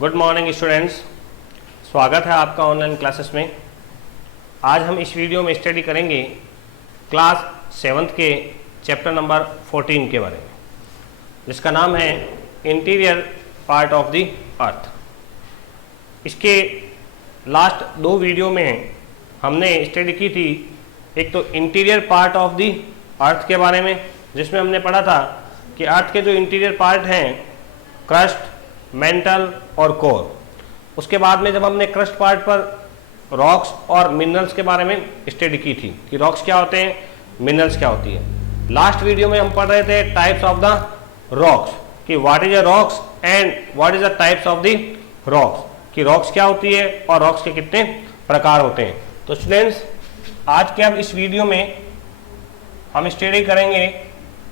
Good morning students, स्वागत है आपका ऑनलाइन क्लासेस में। आज हम इस वीडियो में स्टडी करेंगे क्लास 7th के चैप्टर नंबर 14 के बारे में, जिसका नाम है इंटीरियर पार्ट ऑफ द अर्थ। इसके लास्ट 2 वीडियो में हमने स्टडी की थी, एक तो इंटीरियर पार्ट ऑफ द अर्थ के बारे में, जिसमें हमने पढ़ा था कि अर्थ के जो इंटीरियर पार्ट हैं क्रस्ट, मेंटल और कोर। उसके बाद में जब हमने क्रस्ट पार्ट पर रॉक्स और मिनरल्स के बारे में स्टडी की थी कि रॉक्स क्या होते हैं, मिनरल्स क्या होती है। लास्ट वीडियो में हम पढ़ रहे थे टाइप्स ऑफ द रॉक्स, कि what is a rocks and what is the types of the rocks, कि रॉक्स क्या होती है और रॉक्स के कितने प्रकार होते हैं। तो स्टूडेंट्स, आज के अब इस वीडियो में हम स्टडी करेंगे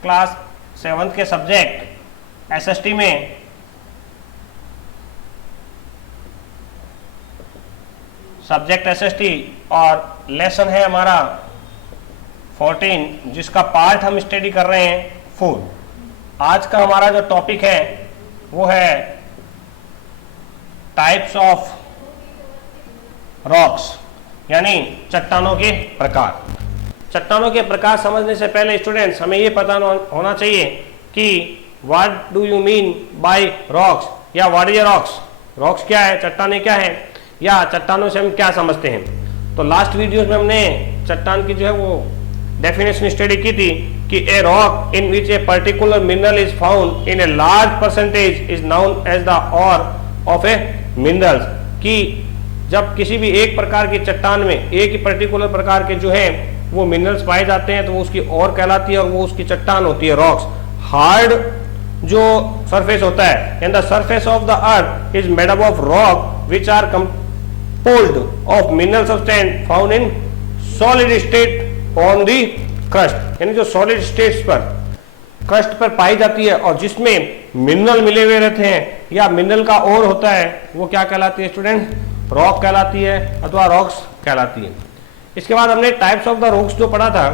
क्लास 7th के सब्जेक्ट एसएसटी में सब्जेक्ट एसएसटी, और लेसन है हमारा 14, जिसका पार्ट हम स्टडी कर रहे हैं फूड। आज का हमारा जो टॉपिक है वो है टाइप्स ऑफ रॉक्स, यानी चट्टानों के प्रकार। चट्टानों के प्रकार समझने से पहले स्टूडेंट्स हमें ये पता होना चाहिए कि what do you mean by rocks, या व्हाट इज रॉक्स। रॉक्स क्या है, चट्टाने क्या है, या चट्टानों से हम क्या समझते हैं। तो लास्ट वीडियोस में हमने चट्टान की जो है वो डेफिनेशन स्टडी की थी कि a rock in which a particular mineral is found in a large percentage is known as the ore of a minerals, कि जब किसी भी एक प्रकार की चट्टान में एक ही पर्टिकुलर प्रकार के जो है वो मिनरल्स पाए जाते हैं तो वो उसकी और कहलाती है और वो उसकी चट्टान होती है रॉक्स। हार्ड जो सरफेस होता है, and the surface of the earth is made up of rock which are composed of mineral substance found in solid state on the crust, यानी जो solid states पर क्रस्ट पर पाई जाती है और जिसमें मिनरल मिले हुए रहते हैं या मिनरल का और होता है, वो क्या कहलाती है स्टूडेंट, रॉक कहलाती है अथवा रॉक्स कहलाती है। इसके बाद हमने टाइप्स ऑफ द रॉक्स जो पढ़ा था,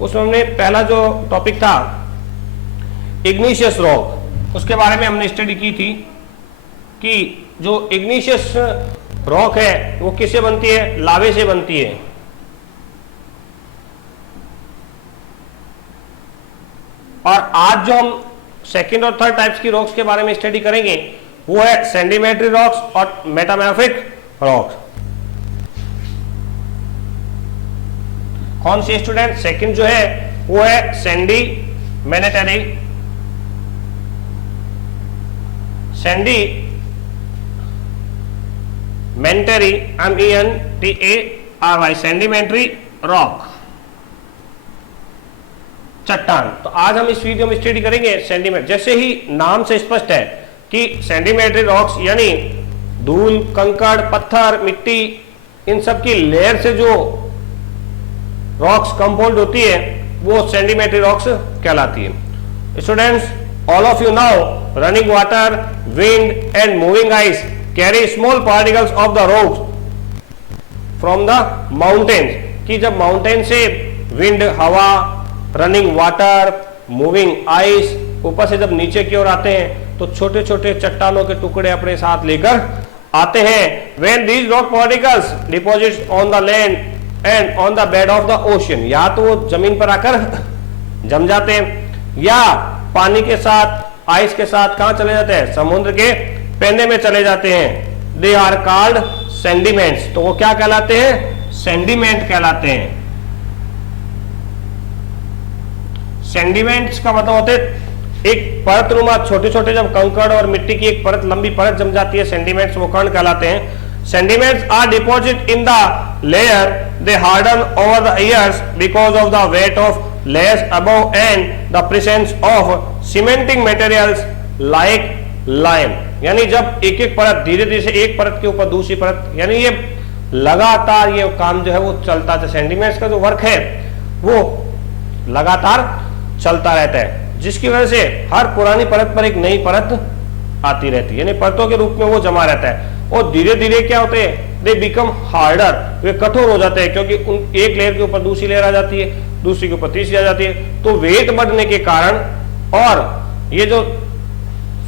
उसमें हमने पहला जो टॉपिक था इग्निशियस रॉक, उसके बारे में हमने स्टडी की थी कि जो इग्निशियस रॉक है वो किससे बनती है, लावे से बनती है। और आज जो हम सेकंड और थर्ड टाइप्स की रॉक्स के बारे में स्टडी करेंगे वो है सेंडिमेंट्री रॉक्स और मेटामॉर्फिक रॉक्स। कौन सी स्टूडेंट, सेकंड जो है वो है सेंडिमेंटरी, सेंडिमेंटरी MENTARY, सेंडिमेंट्री रॉक, चट्टान। तो आज हम इस वीडियो में स्टडी करेंगे सेंडिमेंट। जैसे ही नाम से स्पष्ट है कि सेंडिमेंट्री रॉक्स यानी धूल, कंकड़, पत्थर, मिट्टी, इन सब की लेयर से जो रॉक्स कंपाउंड होती है वो सेंडिमेंट्री रॉक्स कहलाती है। Students, all of you now running water, wind and moving ice carry small particles of the rocks from the mountains, कि जब माउंटेन से विंड, हवा, रनिंग वाटर, मूविंग आइस ऊपर से जब नीचे की ओर आते हैं तो छोटे छोटे चट्टानों के टुकड़े अपने साथ लेकर आते हैं। when these rock particles deposits on the land and on the bed of the ocean, या तो वो जमीन पर आकर जम जाते हैं या पानी के साथ, आइस के साथ कहां चले जाते हैं, समुद्र के पेंदे में चले जाते हैं। दे आर कॉल्ड सेंडिमेंट्स, तो वो क्या कहलाते हैं, सेंडिमेंट कहलाते हैं। सेंडिमेंट्स का मतलब होते एक परतनुमा छोटे छोटे जब कंकड़ और मिट्टी की एक परत, लंबी परत जम जाती है, सेंडिमेंट्स वो कण कहलाते हैं। Sediments are deposit in the layer, they harden over the years because of the weight of layers above and the presence of cementing materials like lime, यानी जब एक एक परत धीरे धीरे से एक परत के ऊपर दूसरी परत, यानी ये लगातार ये काम जो है वो चलता है। सेंडिमेंट्स का जो वर्क है वो लगातार चलता रहता है, जिसकी वजह से हर पुरानी परत पर एक नई परत आती रहती है, यानी परतों के रूप में वो जमा रहता है। और धीरे धीरे क्या होते हैं, दे बिकम हार्डर, वे कठोर हो जाते हैं, क्योंकि उन एक लेयर के ऊपर दूसरी लेयर आ जाती है, दूसरी के ऊपर तीसरी आ जाती है, तो वेट बढ़ने के कारण और ये जो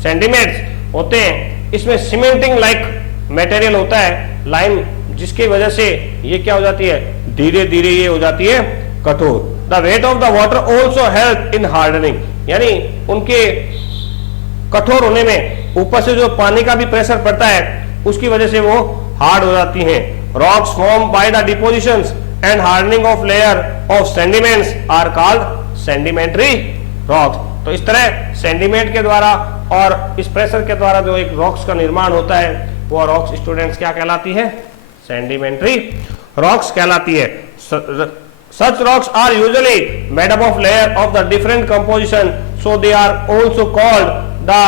सेंडिमेंट्स होते हैं इसमें सीमेंटिंग लाइक मटेरियल होता है, लाइम, जिसकी वजह से ये क्या हो जाती है, धीरे धीरे ये हो जाती है कठोर। The weight of the water also help in hardening, यानी उनके कठोर होने में ऊपर से जो पानी का भी प्रेशर पड़ता है उसकी वजह से वो हार्ड हो जाती हैं। Rocks form by the depositions and hardening of layer of sediments are called sedimentary rocks. तो इस तरह सेंडिमेंट के द्वारा और इस प्रेशर के द्वारा जो एक रॉक्स का निर्माण होता है वो रॉक्स स्टूडेंट्स क्या कहलाती है, सेंडिमेंट्री रॉक्स कहलाती है। Such rocks are usually made up of layer of the different composition, so they are also called the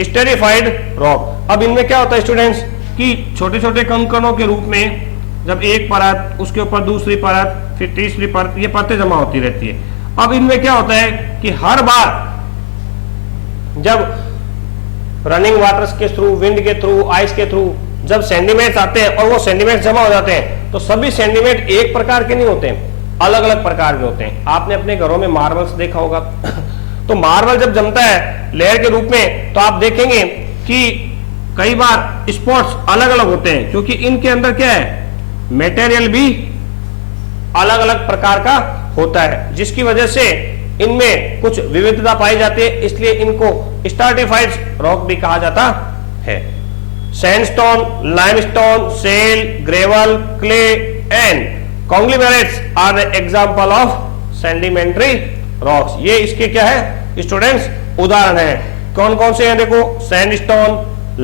stratified rock। अब इनमें क्या होता है स्टूडेंट्स कि छोटे छोटे कंकड़ों के रूप में जब एक परत, उसके ऊपर दूसरी परत, फिर तीसरी परत, ये परतें जमा होती रहती है। अब इनमें क्या होता है कि हर बार जब रनिंग वाटर्स के थ्रू, विंड के थ्रू, आइस के थ्रू जब सेंडिमेंट्स आते हैं और वो सेंडिमेंट्स जमा हो जाते हैं तो सभी सेंडिमेंट एक प्रकार के नहीं होते हैं, अलग अलग प्रकार के होते हैं। आपने अपने घरों में मार्बल्स देखा होगा तो मार्बल जब जमता है लेयर के रूप में तो आप देखेंगे कि कई बार स्पॉट्स अलग अलग होते हैं, क्योंकि इनके अंदर क्या है, मटेरियल भी अलग अलग प्रकार का होता है, जिसकी वजह से इनमें कुछ विविधता पाई जाती है, इसलिए इनको स्ट्रैटिफाइड रॉक भी कहा जाता है। Sandstone, limestone, shale, gravel, clay and conglomerates are the example of sedimentary rocks। ये इसके क्या है स्टूडेंट्स, उदाहरण है। कौन कौन से हैं देखो, sandstone,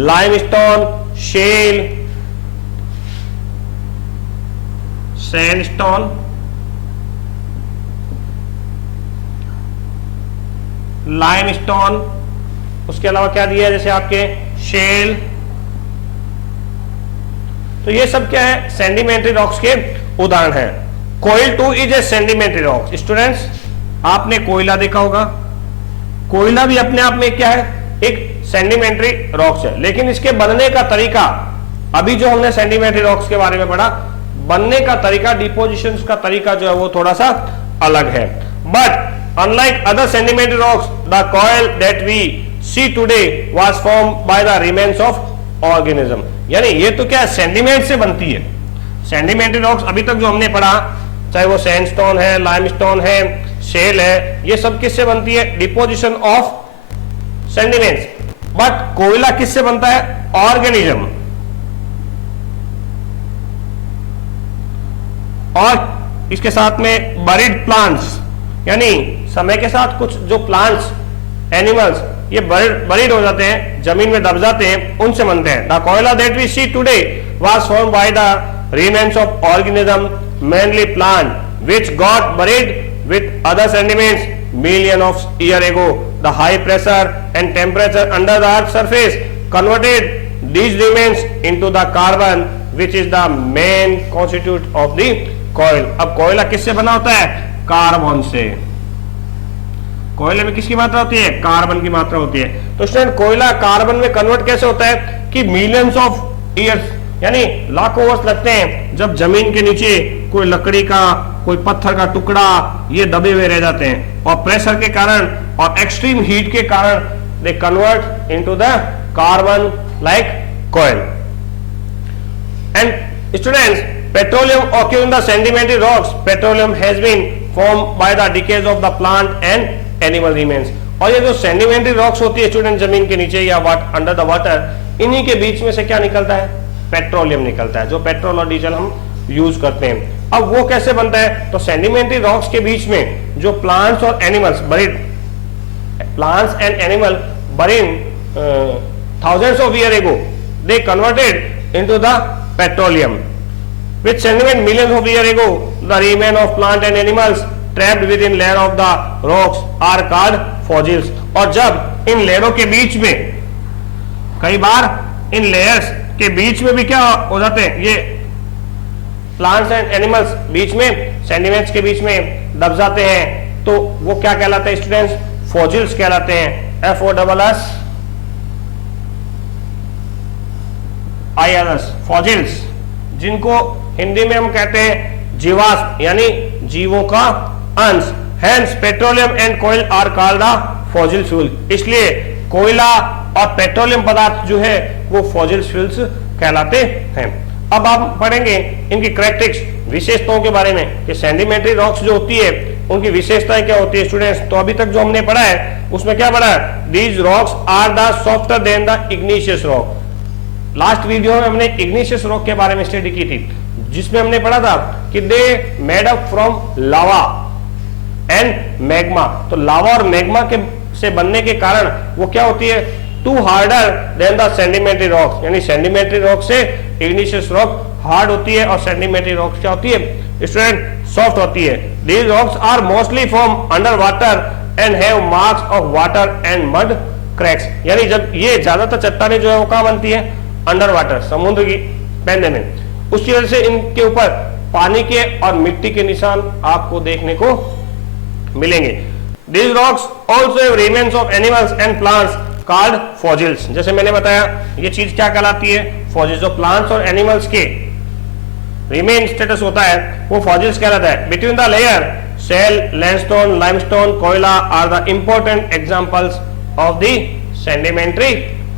limestone, shale, sandstone, limestone, उसके अलावा क्या दिया है जैसे आपके शेल। तो ये सब क्या है, सेंडिमेंट्री रॉक्स के उदाहरण है। Coal too is a sedimentary rock. Students आपने कोयला देखा होगा, कोयला भी अपने आप में क्या है, एक सेंडिमेंट्री रॉक्स है, लेकिन इसके बनने का तरीका, अभी जो हमने सेंडिमेंट्री रॉक्स के बारे में पढ़ा, बनने का तरीका, डिपोजिशन का तरीका जो है वो थोड़ा सा अलग है। But unlike other sedimentary rocks, the coal that we see today was form by the remains of organism. यानी ये तो क्या सेंडिमेंट से बनती है। सेंडिमेंट्री रॉक्स अभी तक जो हमने पढ़ा, चाहे वो सैंडस्टोन है, लाइमस्टोन है, शेल है, ये सब किससे बनती है, डिपोजिशन ऑफ सेंडिमेंट्स। बट कोयला किससे बनता है, ऑर्गेनिज्म। और इसके साथ में बरीड प्लांट्स, यानी समय के साथ कुछ जो प्लांट्स, एनिमल्स ये बरीड हो जाते हैं, जमीन में दब जाते हैं, उनसे बनते हैं। द कोयला that we see today was formed by the remains of organism, mainly plant, which got buried with other sediments million of year ago. The high pressure and temperature under the earth's surface converted these remains into the carbon, which is the main constituent of the coil। अब कोयला किससे बना होता है, carbon से। कोयले में किसकी मात्रा होती है, कार्बन की मात्रा होती है। तो स्टूडेंट कोयला कार्बन में कन्वर्ट कैसे होता है कि मिलियंस ऑफ ईयर्स, यानी लाखों वर्ष लगते हैं, जब जमीन के नीचे कोई लकड़ी का, कोई पत्थर का टुकड़ा ये दबे हुए रह जाते हैं, और प्रेशर के कारण और एक्सट्रीम हीट के कारण they convert into the carbon like coil. And students, petroleum occur in the sedimentary rocks। Petroleum has been formed by the decays of the plant and animal remains। और ये जो sedimentary rocks होती है student, जमीन के नीचे या under the water, इन्हीं के बीच में से क्या निकलता है, पेट्रोलियम निकलता है, जो पेट्रोल और डीजल हम यूज करते हैं। अब वो कैसे बनता है, तो सेडिमेंट्री रॉक्स के बीच में जो प्लांट्स और animals buried, plants and animal buried thousands of years ago, they converted into the petroleum, which sediment millions of years ago, the remain of plant and animals trapped within layer of the rocks are called fossils। और जब इन लेयरों के बीच में, कई बार इन layers के बीच में भी क्या हो जाते हैं, ये प्लांट्स एंड एनिमल्स बीच में, सेडिमेंट्स के बीच में दब जाते हैं, तो वो क्या कहलाते हैं स्टूडेंट्स, फॉसिल्स कहलाते हैं। FOSSILS, फॉसिल्स, जिनको हिंदी में हम कहते हैं जीवाश्म, यानी जीवों का अंश। हेंस पेट्रोलियम एंड कोयल are called the fossil fuel. इसलिए कोयला और पेट्रोलियम पदार्थ जो है वो फॉसिल फ्यूल्स कहलाते हैं। अब आप पढ़ेंगे इनकी कैरेक्टरिस्टिक्स, विशेषताओं के बारे में कि सेडिमेंट्री रॉक्स जो होती है उनकी विशेषताएं क्या होती है स्टूडेंट्स। तो अभी तक जो हमने पढ़ा है उसमें क्या पढ़ा है, these rocks are the softer than the igneous rock. Last video में हमने इग्निशियस रॉक के बारे में स्टडी की थी, जिसमें हमने पढ़ा था कि they made up from lava and magma. तो लावा और मैग्मा के से बनने के कारण वो क्या होती है, too harder than the sedimentary rocks, यानी सेडिमेंट्री रॉक से इग्निशियस रॉक हार्ड होती है और सेडिमेंट्री रॉक्स क्या होती है स्टूडेंट, सॉफ्ट होती है। These rocks are mostly from under water and have marks of water and mud cracks, यानी जब ये ज्यादातर चट्टानें जो है वो कहां बनती है, अंडर वाटर, समुद्र की पैंदे में। उसकी वजह से इनके ऊपर पानी के और मिट्टी के निशान आपको देखने को मिलेंगे। These rocks also have remains of animals and plants called fossils। जैसे मैंने बताया ये चीज क्या कहलाती है, fossils। जो plants और animals के रिमेन स्टेटस होता है वो fossils कहलाता है। Between the layer shell, limestone, limestone, कोयला are the important examples of the sedimentary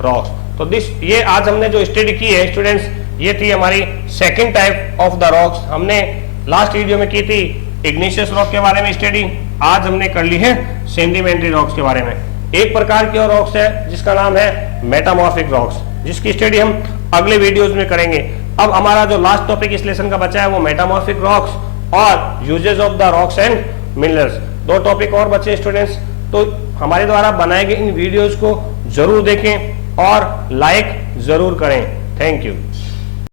rocks। तो ये आज हमने जो स्टडी की है स्टूडेंट्स, ये थी हमारी second type of the rocks. हमने लास्ट वीडियो में की थी इग्निशियस रॉक के बारे में स्टडी, आज हमने कर ली है सेडिमेंट्री रॉक्स के बारे में। एक प्रकार की और रॉक्स है जिसका नाम है मेटामॉर्फिक रॉक्स, जिसकी स्टडी हम अगले वीडियोस में करेंगे। अब हमारा जो लास्ट टॉपिक इस लेसन का बचा है वो मेटामॉर्फिक रॉक्स और uses of the rocks and minerals, दो टॉपिक और बचे स्टूडेंट्स। तो हमारे द्वारा बनाए गए इन वीडियोस को जरूर देखें और लाइक जरूर करें। Thank you.